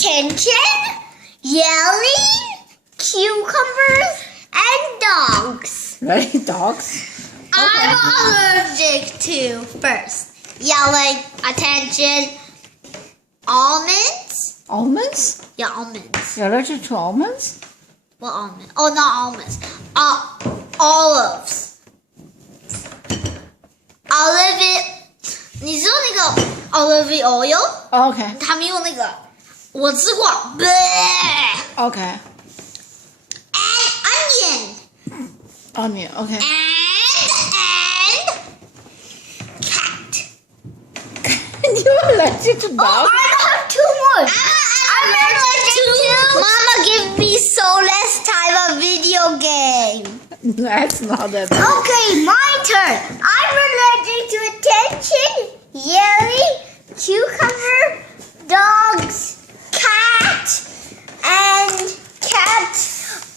attention, yelling, cucumbers, and dogs. Ready? Dogs? I'm allergic to first. Yelling, attention, almonds. Almonds? Yeah, almonds. You're allergic to almonds? What almonds? Oh, not almonds. Olives. Olive. 你知道那个 olive oil？ OK 他们用那个，我吃过。OK And onion. onion OK And cat. You're allergic to dogs? I have too much. I'm allergic to. Mama, give me so less time of video game. That's not that bad. Okay, my turn. I'm allergic to attention, yelling, cucumber, dogs, cat,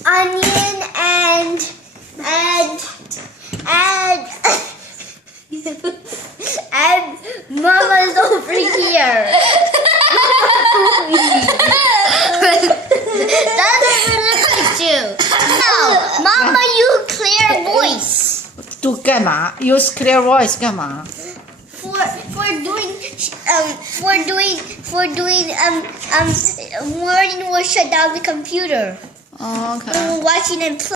onion, and Mama's over here. That's allergic to. No, Mama, you clear voice. 都干嘛 Use clear voice 干嘛 when we shut down the computer. OK When we're watching and play.